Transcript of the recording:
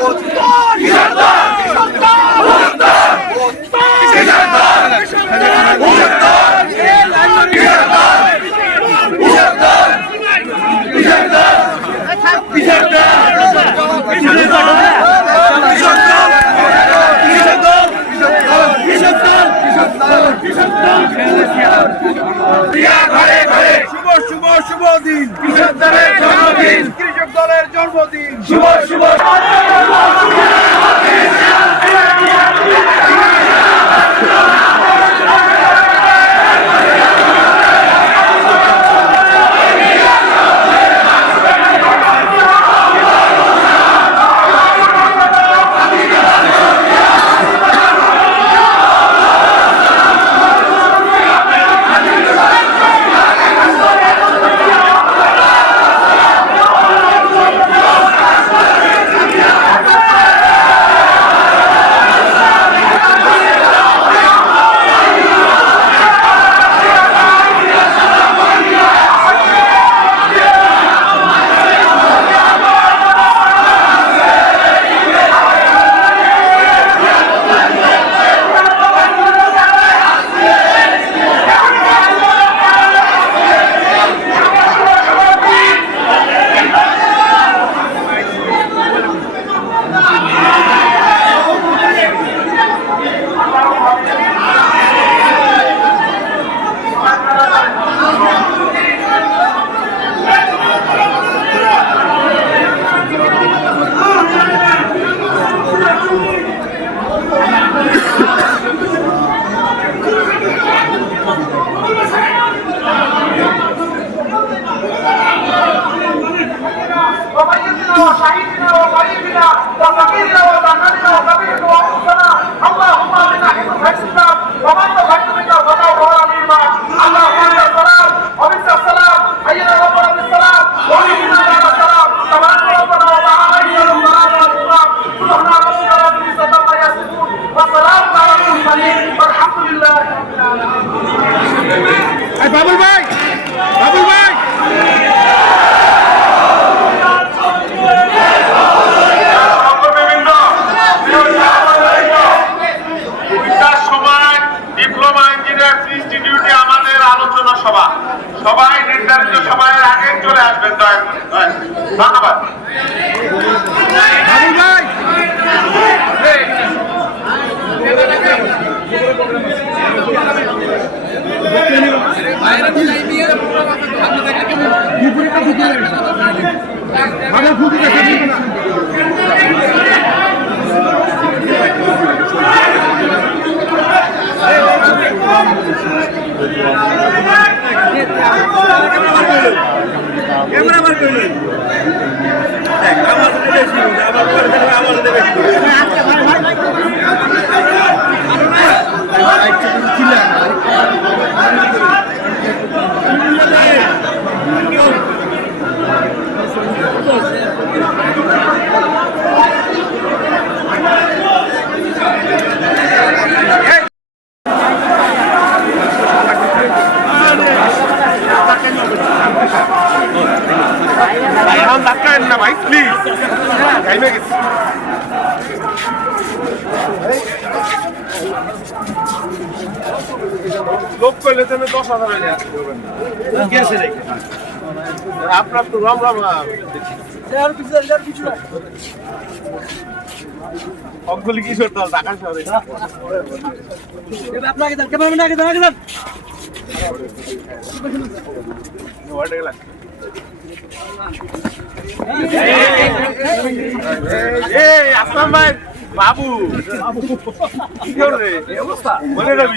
Doğru. জন্মদিন শুভ শুভ বাবুল ভাই বাবুল ভাই আমাদের আলোচনা সভা সবাই নির্ধারিত সময়ের আগে চলে আসবেন দয়া করে। ধন্যবাদ বাবুল ভাই বাবুল ফুটি দেখা দিবে টাইমে গেছি লোক করলে তুমি দশ হাজার হয়ে যাচ্ছে আপনার তো রাম রাম অঙ্কলি কিশোর দল ঢাকা শহরে। আপনাকে আগে দেন। আসলাম ভাই বাবু কি অবস্থা বলে যাবি